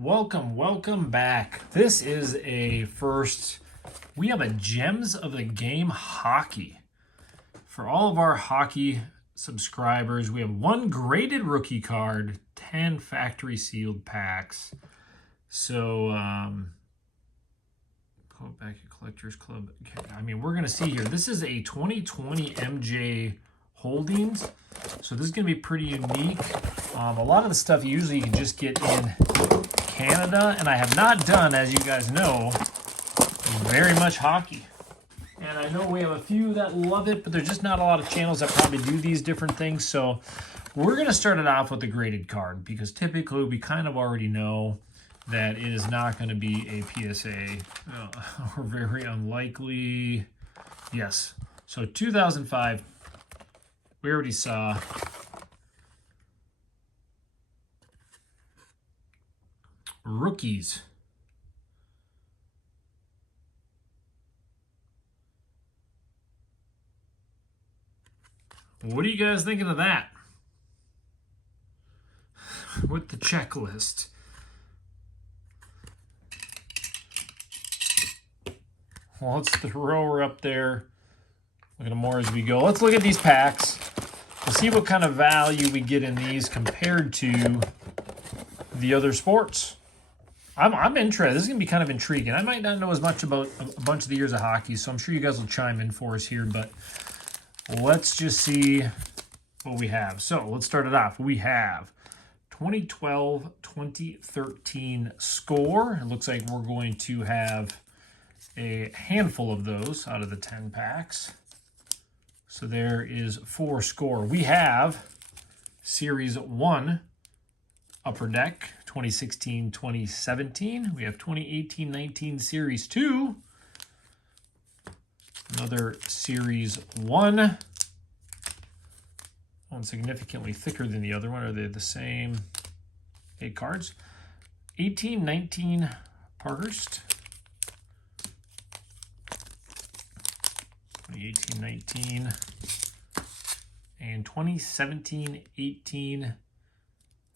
Welcome back. This is a first. We have a Gems of the Game hockey. For all of our hockey subscribers, we have one graded rookie card, 10 factory sealed packs. So, Quebec Collectors Club. I mean, we're going to see here. This is a 2020 MJ Holdings. So this is going to be pretty unique. A lot of the stuff usually you can just get in Canada, and I have not done, as you guys know, very much hockey. And I know we have a few that love it, but there's just not a lot of channels that probably do these different things. So we're going to start it off with a graded card, because typically we kind of already know that it is not going to be a PSA, or very unlikely. Yes. So 2005, we already saw. Rookies. What are you guys thinking of that? With the checklist. Well, let's throw her up there. Look at them more as we go. Let's look at these packs to see what kind of value we get in these compared to the other sports. I'm interested. This is going to be kind of intriguing. I might not know as much about a bunch of the years of hockey, so I'm sure you guys will chime in for us here, but let's just see what we have. So let's start it off. We have 2012-2013 score. It looks like we're going to have a handful of those out of the 10 packs. So there is 4 score. We have Series 1 Upper Deck, 2016-2017. We have 2018-19 Series 2. Another Series 1. One significantly thicker than the other one. Are they the same 8 cards? 18-19 Parkhurst. 2018-19. And 2017-18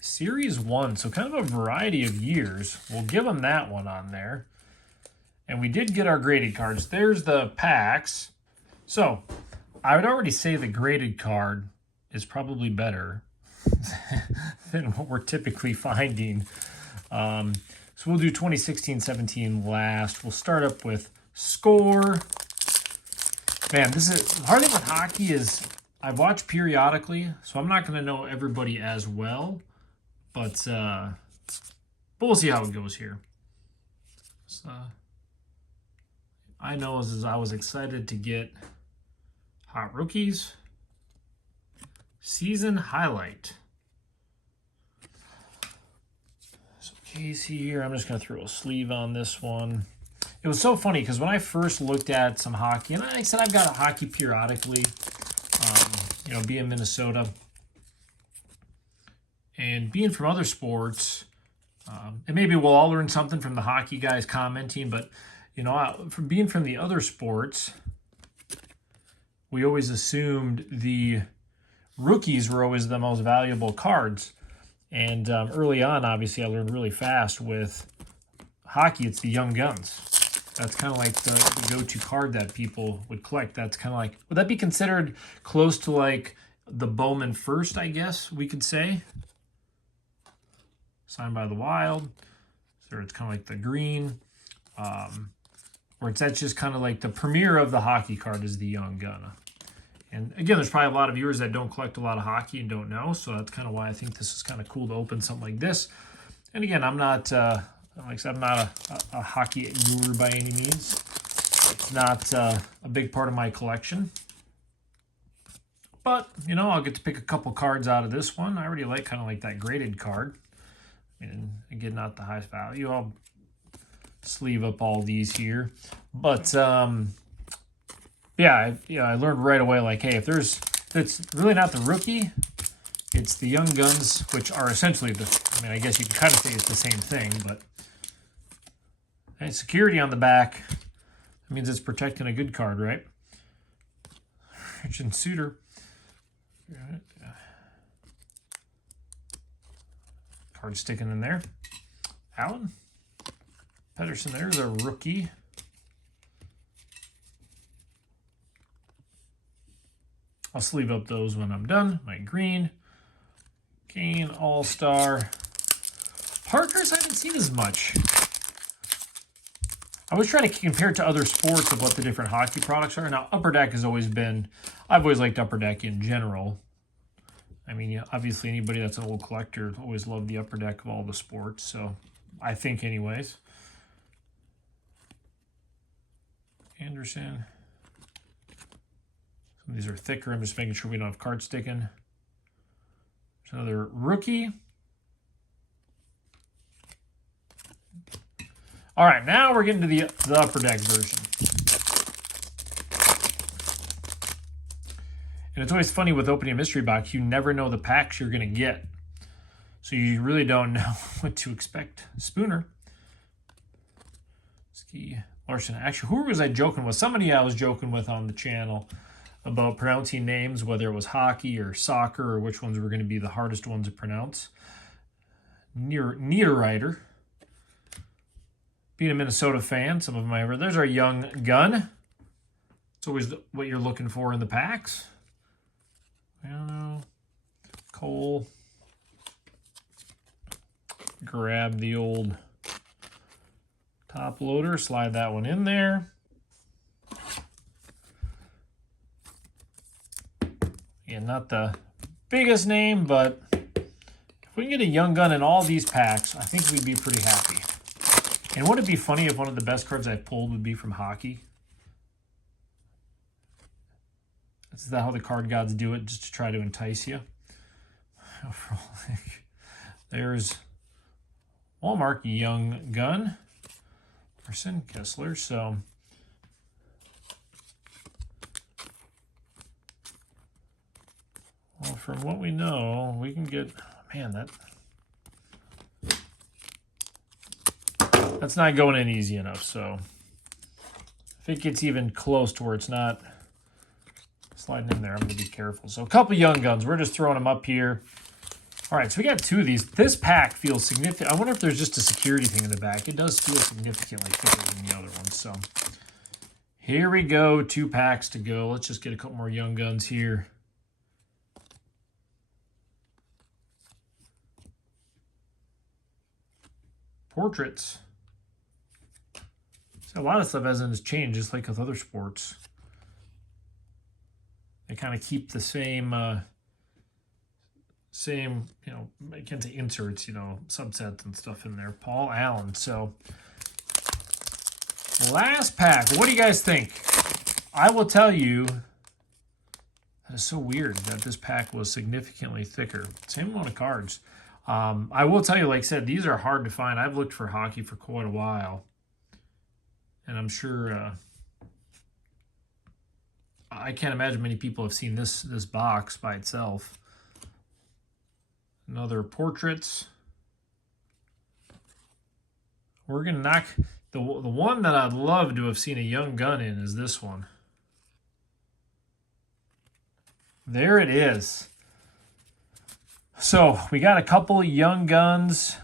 Series 1, so kind of a variety of years. We'll give them that one on there. And we did get our graded cards. There's the packs. So I would already say the graded card is probably better than what we're typically finding. So we'll do 2016-17 last. We'll start up with score. Man, this is the hard thing with hockey is I watch periodically, so I'm not going to know everybody as well. But we'll see how it goes here. So, I know as I was excited to get Hot Rookies. Season Highlight. So Casey here, I'm just going to throw a sleeve on this one. It was so funny because when I first looked at some hockey, and like I said, I've got a hockey periodically, being Minnesota. And being from other sports, and maybe we'll all learn something from the hockey guys commenting, but, from being from the other sports, we always assumed the rookies were always the most valuable cards. And early on, obviously, I learned really fast with hockey, it's the young guns. That's kind of like the go-to card that people would collect. That's kind of like, would that be considered close to like the Bowman First, I guess we could say? Signed by the Wild. So it's kind of like the green. Or that's just kind of like the premiere of the hockey card is the young gun. And again, there's probably a lot of viewers that don't collect a lot of hockey and don't know. So that's kind of why I think this is kind of cool to open something like this. And again, I'm not, like I said, I'm not a hockey guru by any means. It's not a big part of my collection. But, I'll get to pick a couple cards out of this one. I already like kind of like that graded card. And again, not the highest value. I'll sleeve up all these here. But, I learned right away, like, hey, if it's really not the rookie, it's the young guns, which are essentially I guess you can kind of say it's the same thing, but and security on the back, that means it's protecting a good card, right? Richard Suter. Card sticking in there. Allen Pedersen, there's a rookie. I'll sleeve up those when I'm done. My green. Kane, All-Star. Parker's I haven't seen as much. I was trying to compare it to other sports of what the different hockey products are. Now, Upper Deck has always been, I've always liked Upper Deck in general. I mean, yeah, obviously anybody that's an old collector always loved the Upper Deck of all the sports. So, I think anyways. Anderson. Some of these are thicker. I'm just making sure we don't have cards sticking. There's another rookie. All right, now we're getting to the Upper Deck version. And it's always funny with opening a mystery box, you never know the packs you're going to get. So you really don't know what to expect. Spooner. Ski Larson. Actually, who was I joking with? Somebody I was joking with on the channel about pronouncing names, whether it was hockey or soccer or which ones were going to be the hardest ones to pronounce. Niederreiter. Being a Minnesota fan, some of them I ever. There's our young gun. It's always what you're looking for in the packs. I don't know. Cole. Grab the old top loader, slide that one in there. Yeah, not the biggest name, but if we can get a young gun in all these packs, I think we'd be pretty happy. And wouldn't it be funny if one of the best cards I've pulled would be from hockey? Is that how the card gods do it, just to try to entice you? There's Walmart young gun. Person Kessler. So well, from what we know, we can get, man, that's not going in easy enough. So if it gets even close to where it's not sliding in there, I'm going to be careful. So a couple young guns. We're just throwing them up here. All right, so we got two of these. This pack feels significant. I wonder if there's just a security thing in the back. It does feel significantly thicker than the other ones. So here we go. 2 packs to go. Let's just get a couple more young guns here. Portraits. So a lot of stuff hasn't changed, just like with other sports. They kind of keep the same, you know, I can't say inserts, you know, subsets and stuff in there. Paul Allen. So last pack. What do you guys think? I will tell you, that is so weird that this pack was significantly thicker. Same amount of cards. I will tell you, like I said, these are hard to find. I've looked for hockey for quite a while. And I'm sure I can't imagine many people have seen this box by itself. Another portraits. We're going to knock... The one that I'd love to have seen a young gun in is this one. There it is. So we got a couple of young guns.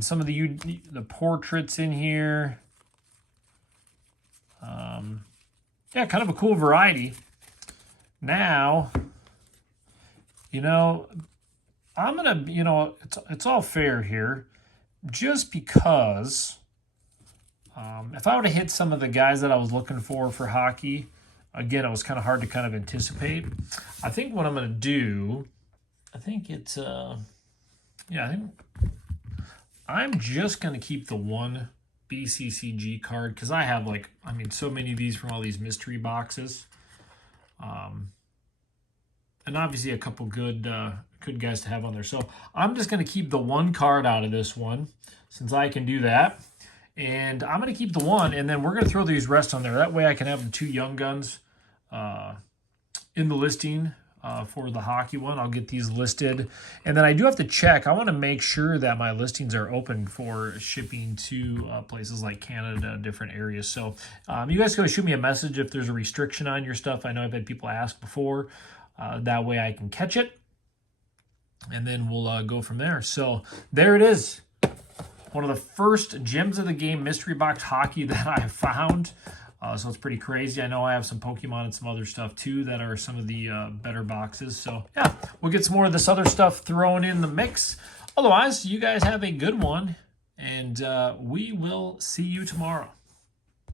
Some of the portraits in here. Yeah, kind of a cool variety. Now, you know, I'm going to, you know, it's all fair here. Just because if I would have hit some of the guys that I was looking for hockey, again, it was kind of hard to kind of anticipate. I think what I'm going to do, I think it's, yeah, I think I'm just going to keep the one BCCG card because I have, like, I mean, so many of these from all these mystery boxes. And obviously a couple good guys to have on there. So I'm just going to keep the one card out of this one since I can do that. And I'm going to keep the one, and then we're going to throw these rest on there. That way I can have the 2 young guns in the listing for the hockey one. I'll get these listed. And then I do have to check. I want to make sure that my listings are open for shipping to places like Canada, different areas. So you guys go shoot me a message if there's a restriction on your stuff. I know I've had people ask before. That way I can catch it. And then we'll go from there. So there it is. One of the first Gems of the Game mystery box hockey that I have found. So it's pretty crazy. I know I have some Pokemon and some other stuff too that are some of the better boxes. So yeah, we'll get some more of this other stuff thrown in the mix. Otherwise, you guys have a good one, and we will see you tomorrow.